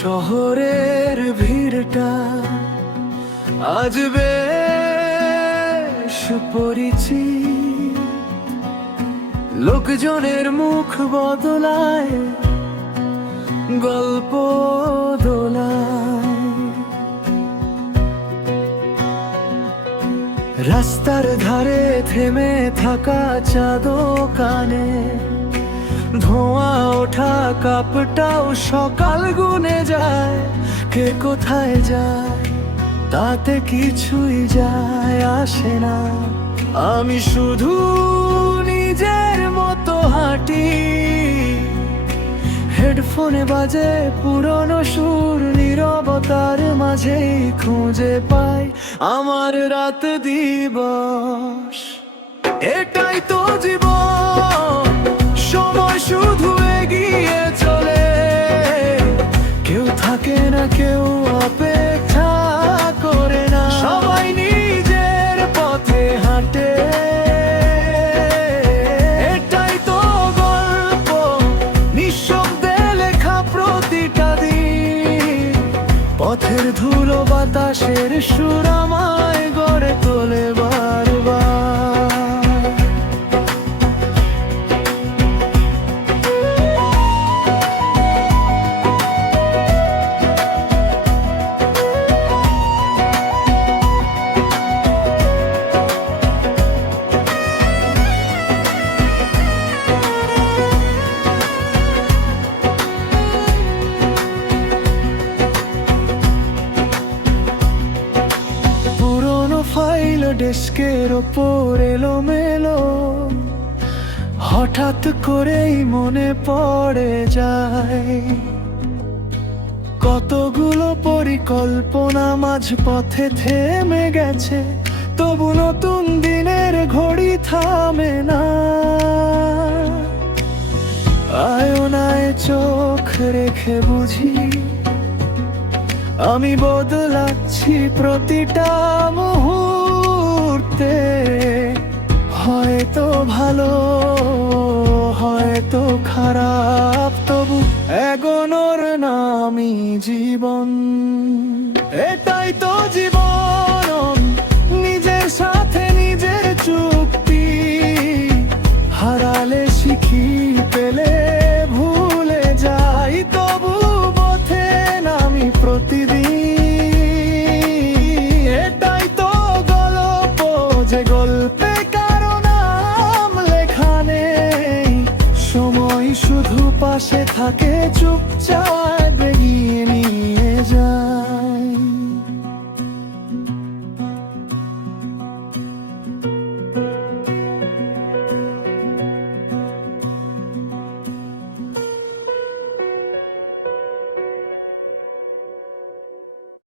শহরের ভিড়টা আজ বেশ পরিচিত, লোকজনের মুখ বদলায়, গল্প দোলায়। রাস্তার ধারে থেমে থাকা চা দোকানে ধোঁয়া ওঠা কাপটাও সকাল গুনে যায়। কে কোথায় যায় তাতে কিছুই যায় আসে না, আমি শুধু নিজের মতো হাঁটি। হেডফোনে বাজে পুরনো সুর, নীরবতার মাঝেই খুঁজে পাই আমার রাত দিবস। এটাই তো জীবন, সময় শুধু এগিয়ে চলে, কেউ থাকে না, কেউ অপেক্ষা করে না, সবাই নিজের পথে হাঁটে। এটাই তো গল্প, নিঃশব্দে লেখা প্রতিটা দিন। পথের ধুলো বাতাসের সুর আমায় গড়ে তোলে বারবার। ফাইল ডেস্কের ওপর এলোমেলো, হঠাৎ করেই মনে পড়ে যায় কতগুলো পরিকল্পনা মাঝপথে থেমে গেছে, তবু নতুন দিনের ঘড়ি থামে না। আয়নায় চোখ রেখে বুঝি আমি বদলাচ্ছি প্রতিটা মুহূর্তে। হয়তো ভালো, হয়তো খারাপ, তবু এগোনোর নামই জীবন। এটাই তো জীবন, নিজের সাথে নিজের চুক্তি। হারালে শিখি, পেলে ভুলে যাই, তবু পথে নামি প্রতিদিন। এটাই তো গল্প, যে গল্পে কারো নাম লেখা নেই, সময় শুধু পাশে থাকে চুপচাপ।